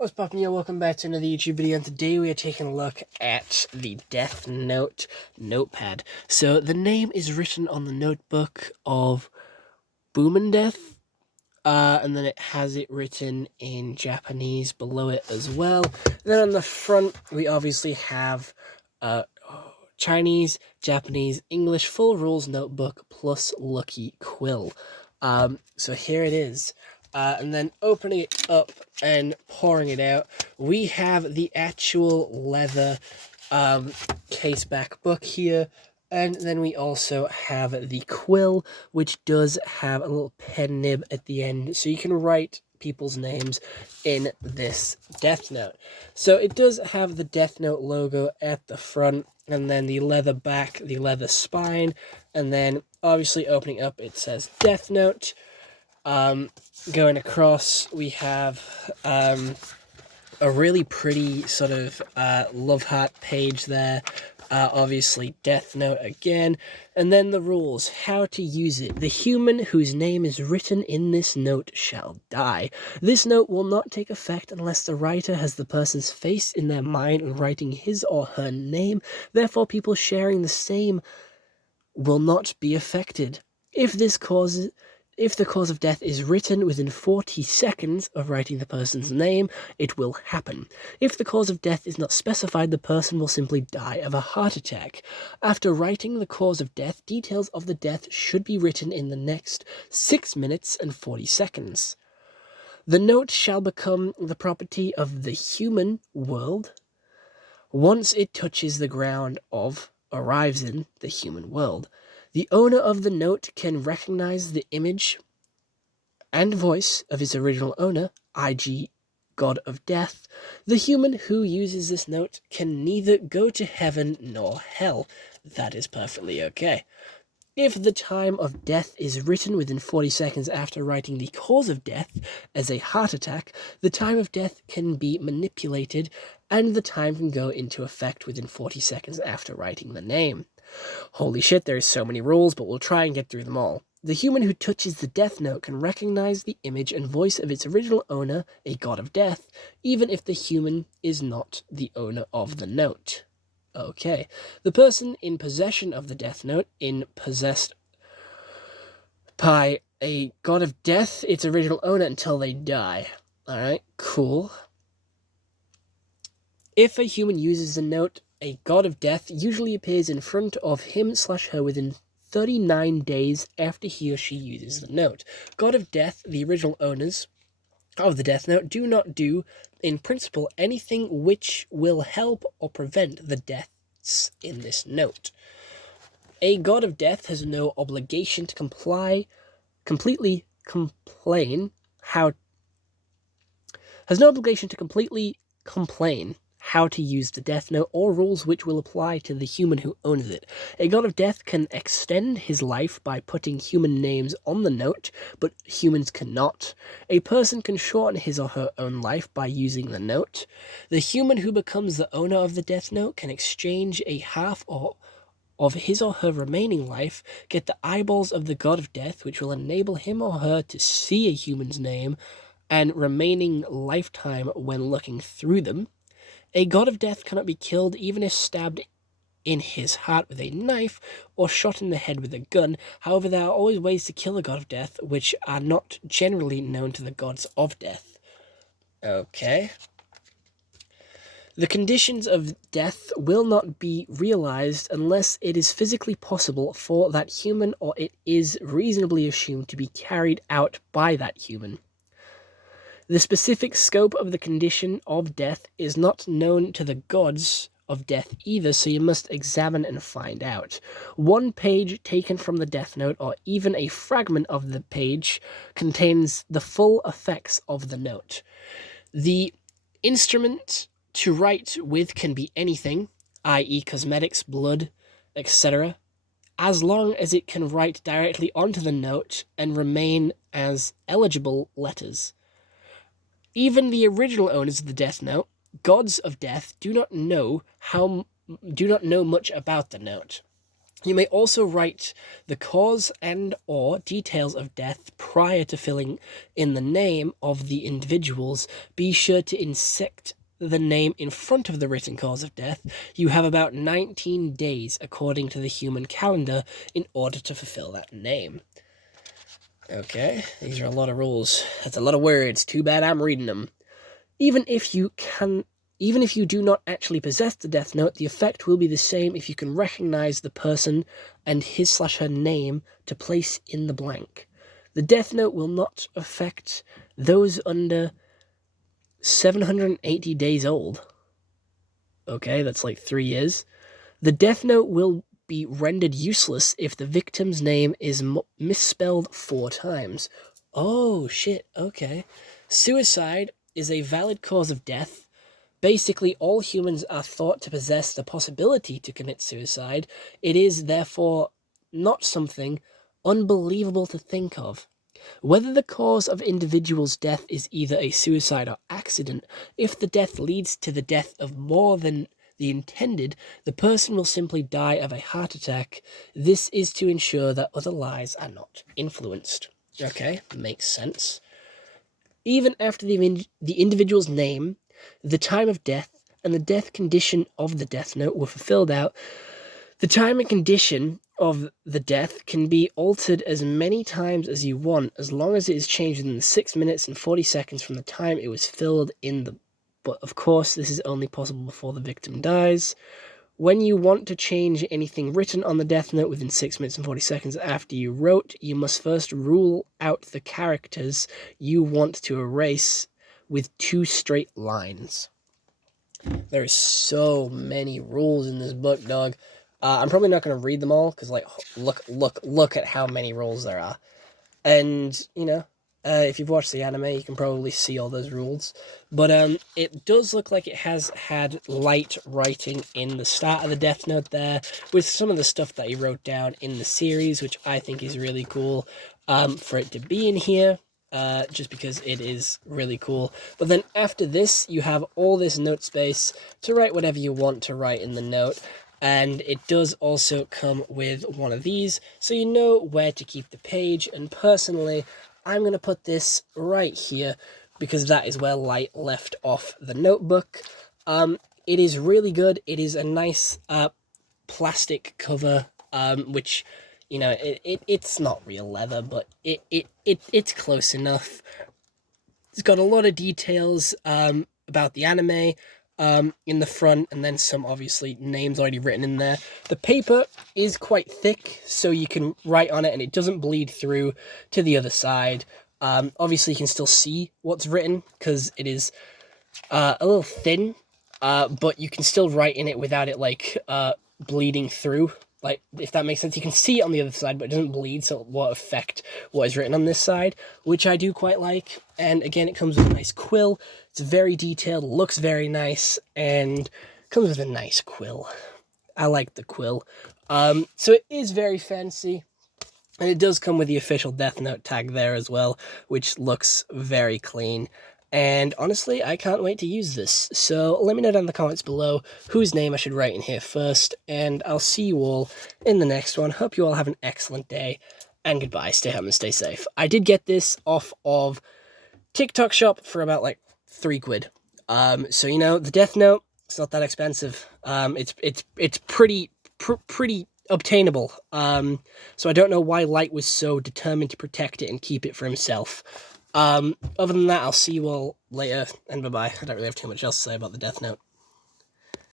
What's poppin', yo? Welcome back to another YouTube video, and today we are taking a look at the Death Note notepad. So the name is written on the notebook of Death, and then it has it written in Japanese below it as well. And then on the front, we obviously have Chinese, Japanese, English, full rules notebook plus lucky quill. So here it is. And then opening it up and pouring it out, we have the actual leather caseback book here. And then we also have the quill, which does have a little pen nib at the end, so you can write people's names in this Death Note. So it does have the Death Note logo at the front, and then the leather back, the leather spine, and then obviously opening up it says Death Note. Going across, we have a really pretty sort of love heart page there. Obviously Death Note again, and then the rules, how to use it. The human whose name is written in this note shall die. This note will not take effect unless the writer has the person's face in their mind when writing his or her name. Therefore, people sharing the same will not be affected. If the cause of death is written within 40 seconds of writing the person's name, it will happen. If the cause of death is not specified, the person will simply die of a heart attack. After writing the cause of death, details of the death should be written in the next 6 minutes and 40 seconds. The note shall become the property of the human world once it touches the ground arrives in the human world. The owner of the note can recognize the image and voice of its original owner, i.g. God of Death. The human who uses this note can neither go to heaven nor hell. That is perfectly okay. If the time of death is written within 40 seconds after writing the cause of death as a heart attack, the time of death can be manipulated, and the time can go into effect within 40 seconds after writing the name. Holy shit, there's so many rules, but we'll try and get through them all. The human who touches the Death Note can recognize the image and voice of its original owner, a God of Death, even if the human is not the owner of the note. Okay. The person in possession of the Death Note, possessed by a God of Death, its original owner, until they die. Alright, cool. If a human uses the note, a God of Death usually appears in front of him/her within 39 days after he or she uses the note. God of Death, the original owners of the Death Note, do not do, in principle, anything which will help or prevent the deaths in this note. A God of Death has no obligation to completely complain how to use the Death Note or rules which will apply to the human who owns it. A God of Death can extend his life by putting human names on the note, but humans cannot. A person can shorten his or her own life by using the note. The human who becomes the owner of the Death Note can exchange a half of his or her remaining life, get the eyeballs of the God of Death, which will enable him or her to see a human's name and remaining lifetime when looking through them. A God of Death cannot be killed even if stabbed in his heart with a knife or shot in the head with a gun. However, there are always ways to kill a God of Death which are not generally known to the gods of death. Okay. The conditions of death will not be realized unless it is physically possible for that human, or it is reasonably assumed to be carried out by that human. The specific scope of the condition of death is not known to the gods of death either, so you must examine and find out. One page taken from the Death Note, or even a fragment of the page, contains the full effects of the note. The instrument to write with can be anything, i.e. cosmetics, blood, etc., as long as it can write directly onto the note and remain as eligible letters. Even the original owners of the Death Note, gods of death, do not know much about the note. You may also write the cause and or details of death prior to filling in the name of the individuals. Be sure to insert the name in front of the written cause of death. You have about 19 days according to the human calendar in order to fulfill that name. Okay, these are a lot of rules. That's a lot of words. Too bad I'm reading them. Even if you do not actually possess the death note, the effect will be the same if you can recognize the person and his/her name to place in the blank. The death note will not affect those under 780 days old. Okay, that's like 3 years. The death note will be rendered useless if the victim's name is misspelled 4 times. Oh, shit, okay. Suicide is a valid cause of death. Basically, all humans are thought to possess the possibility to commit suicide. It is, therefore, not something unbelievable to think of. Whether the cause of individual's death is either a suicide or accident, if the death leads to the death of more than the intended, the person will simply die of a heart attack. This is to ensure that other lives are not influenced. Okay, makes sense. Even after the individual's name, the time of death, and the death condition of the death note were fulfilled out, the time and condition of the death can be altered as many times as you want, as long as it is changed within the 6 minutes and 40 seconds from the time it was filled in. But of course, this is only possible before the victim dies. When you want to change anything written on the death note within 6 minutes and 40 seconds after you wrote, you must first rule out the characters you want to erase with 2 straight lines. There's so many rules in this book, dog. I'm probably not going to read them all, because, like, look at how many rules there are. And, if you've watched the anime, you can probably see all those rules. But it does look like it has had light writing in the start of the Death Note there, with some of the stuff that he wrote down in the series, which I think is really cool for it to be in here. Just because it is really cool. But then after this, you have all this note space to write whatever you want to write in the note. And it does also come with one of these, so you know where to keep the page. And personally, I'm going to put this right here, because that is where light left off the notebook. It is really good. It is a nice plastic cover, which, it's not real leather, but it's close enough. It's got a lot of details about the anime in the front, and then some, obviously, names already written in there. The paper is quite thick, so you can write on it, and it doesn't bleed through to the other side. Obviously, you can still see what's written, because it is a little thin, but you can still write in it without it, bleeding through. Like, if that makes sense, you can see it on the other side, but it doesn't bleed, so it won't affect what is written on this side, which I do quite like. And again, it comes with a nice quill. It's very detailed, looks very nice, and comes with a nice quill. I like the quill. So it is very fancy, and it does come with the official Death Note tag there as well, which looks very clean. And honestly, I can't wait to use this. So let me know down in the comments below whose name I should write in here first. And I'll see you all in the next one. Hope you all have an excellent day. And goodbye. Stay home and stay safe. I did get this off of TikTok shop for about like £3. So the Death Note, it's not that expensive. It's pretty obtainable. So I don't know why Light was so determined to protect it and keep it for himself. Other than that, I'll see you all later, and bye-bye. I don't really have too much else to say about the Death Note.